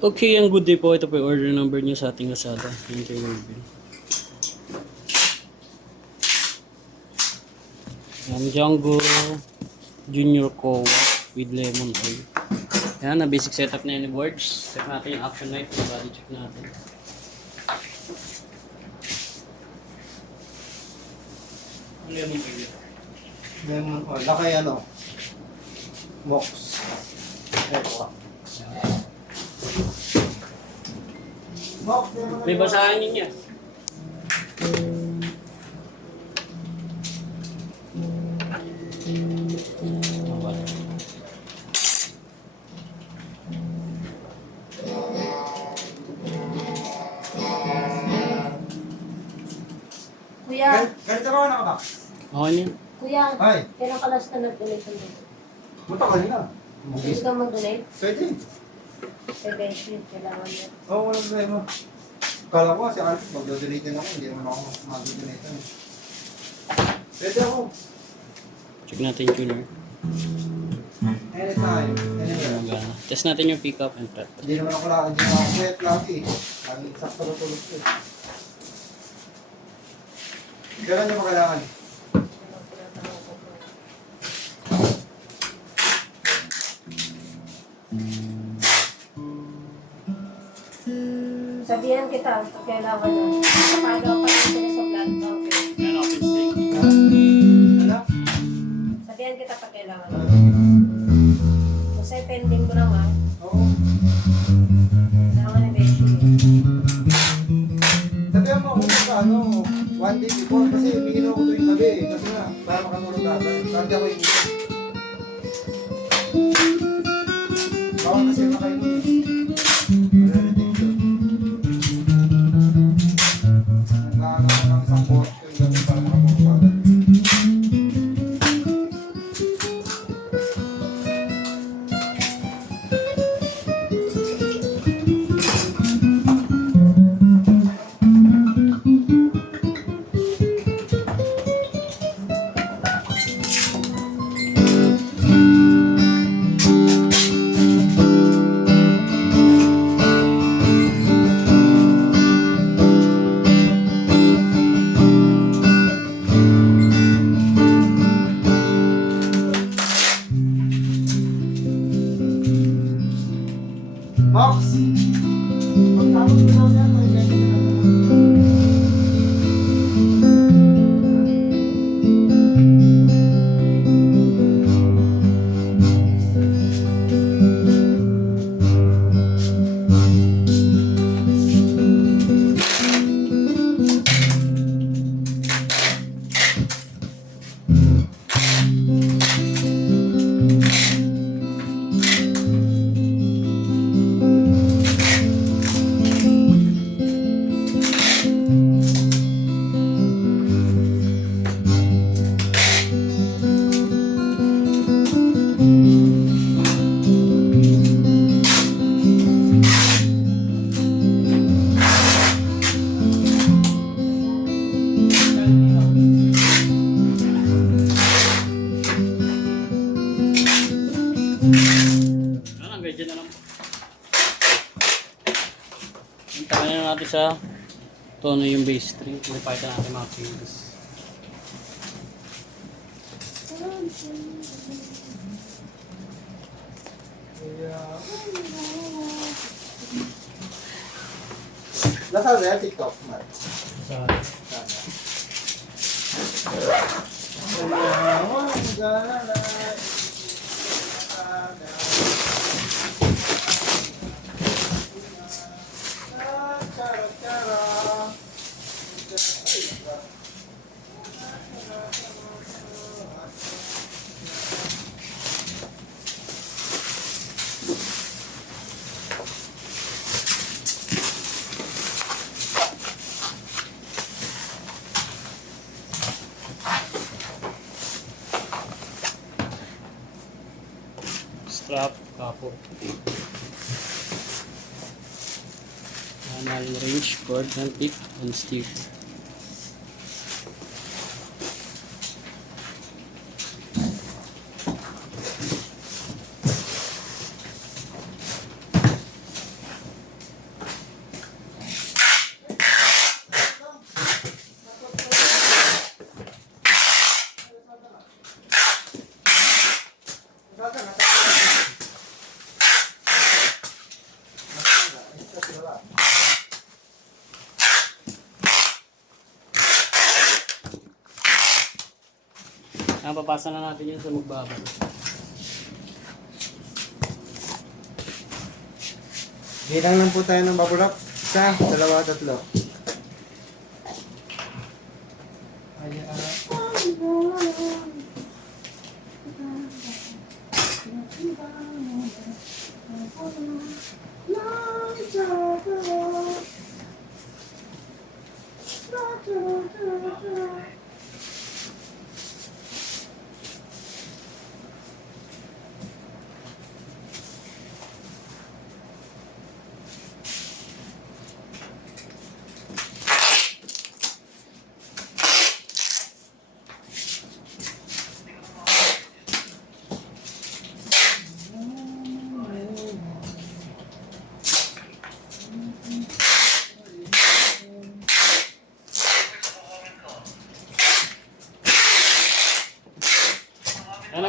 Okay, ang good day po. Ito po yung order number niyo sa ating Lazada. Thank you, Ruben. Django Junior Coa with lemon oil. Yan, na basic setup na yun ni boards. Check natin yung action light. Yung body check natin. Lemon oil. Lemon oil. Lakay ano? Mox. Eto. Mox, lemon oil. May basahan niya. Kuya, Ganito ba nakabox? Okay niya. kuya, Ay, kailan ka last na nag-donate ng dito? punta ka nila. Pwede ka mag-donate? Pwede. Eventually, kailangan mo. Oo, walang problema. Kala ko si Alfred mag-donate din ako. Hindi naman ako mag-donate. Pwede ako. Check natin yung tuner. Anytime. Anywhere. Magana. Test natin yung pick up and cut. Hindi naman ako lagi. Hindi naman ako wet lagi. Lagi sakto na tulog ko. Kailan nyo ba kailangan? Sabihan kita, pag kailangan mo. Kapagaw pa dito na sa vlog. Okay. Yan, open stick. Ano? Sabihan kita pag kailangan mo. Kasi pending ko naman. Oo. Kailangan eventually. Sabihan mo ako sa ano, one day before kasi humingi ako tuwing gabi eh. Kasi nga, para makatulog agad. Parang di ako inisip. Bawal kasi makainom eh. Malalating yun. Nagkaano ko ng isang board tuwing gabi para makatulog agad. Box! Pagtapos ko lang yan, may ganyan na naman. Ano, hanggang dyan na lang. Hintakan na natin sa tono yung bass string. Pinapakita natin mga changes. Nasaan na yan? TikTok, Mark? Sa strap, kapo. Manual range, cord, and pick, and steer. Papasa na natin yun sa magbabal. Bilang lang po tayo ng bubble wrap. Isa, dalawa, tatlo.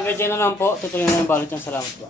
Hanggang dyan na lang po. Tutuloy na yung balot yan. Salamat po.